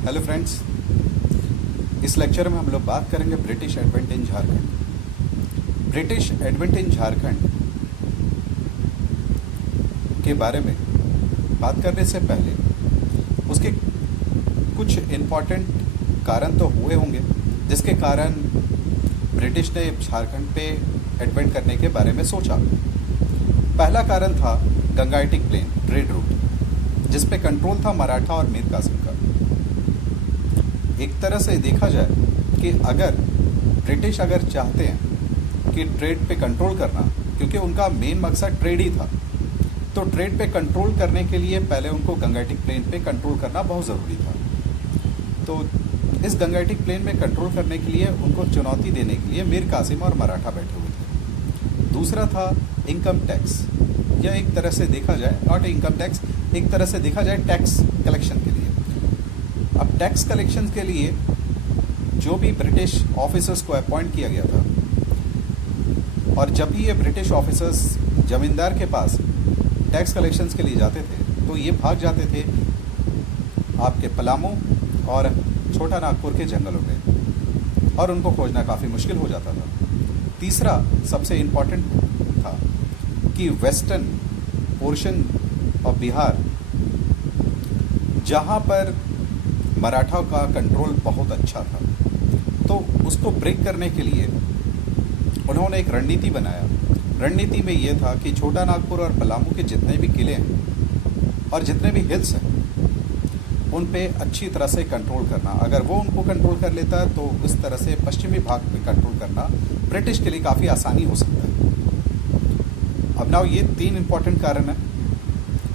Hello friends, इस lecture में हम लोग बात करेंगे ब्रिटिश एडवेंट इन झारखंड। ब्रिटिश एडवेंट इन झारखंड के बारे में बात करने से पहले उसके कुछ इम्पॉर्टेंट कारण तो हुए होंगे जिसके कारण ब्रिटिश ने झारखंड पे एडवेंट करने के बारे में सोचा। पहला कारण था गंगाइटिक प्लेन ट्रेड रूट, जिस पे कंट्रोल था मराठा और मीर कासिम का। एक तरह से देखा जाए कि अगर ब्रिटिश चाहते हैं कि ट्रेड पे कंट्रोल करना, क्योंकि उनका मेन मकसद ट्रेड ही था, तो ट्रेड पे कंट्रोल करने के लिए पहले उनको गंगाइटिक प्लेन पे कंट्रोल करना बहुत ज़रूरी था। तो इस गंगाइटिक प्लेन में कंट्रोल करने के लिए उनको चुनौती देने के लिए मीर कासिम और मराठा बैठे हुए थे। दूसरा था इनकम टैक्स, या एक तरह से देखा जाए नॉट इनकम टैक्स, एक तरह से देखा जाए टैक्स कलेक्शन के लिए। अब टैक्स कलेक्शन के लिए जो भी ब्रिटिश ऑफिसर्स को अपॉइंट किया गया था, और जब भी ये ब्रिटिश ऑफिसर्स जमींदार के पास टैक्स कलेक्शंस के लिए जाते थे तो ये भाग जाते थे आपके पलामू और छोटा नागपुर के जंगलों में, और उनको खोजना काफ़ी मुश्किल हो जाता था। तीसरा सबसे इम्पॉर्टेंट था कि वेस्टर्न पोर्शन ऑफ बिहार, जहाँ पर मराठा का कंट्रोल बहुत अच्छा था, तो उसको ब्रेक करने के लिए उन्होंने एक रणनीति बनाया। रणनीति में ये था कि छोटा नागपुर और पलामू के जितने भी किले हैं और जितने भी हिल्स हैं उन पे अच्छी तरह से कंट्रोल करना। अगर वो उनको कंट्रोल कर लेता है तो इस तरह से पश्चिमी भाग पे कंट्रोल करना ब्रिटिश के लिए काफ़ी आसानी हो सकता है। अब ना ये 3 इम्पॉर्टेंट कारण हैं।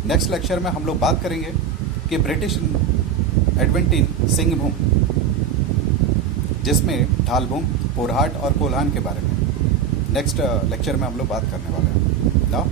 नेक्स्ट लेक्चर में हम लोग बात करेंगे कि ब्रिटिश एडवेंट इन सिंहभूम, जिसमें ढालभूम, पोरहाट और कोल्हान के बारे में नेक्स्ट लेक्चर में हम लोग बात करने वाले हैं। नाउ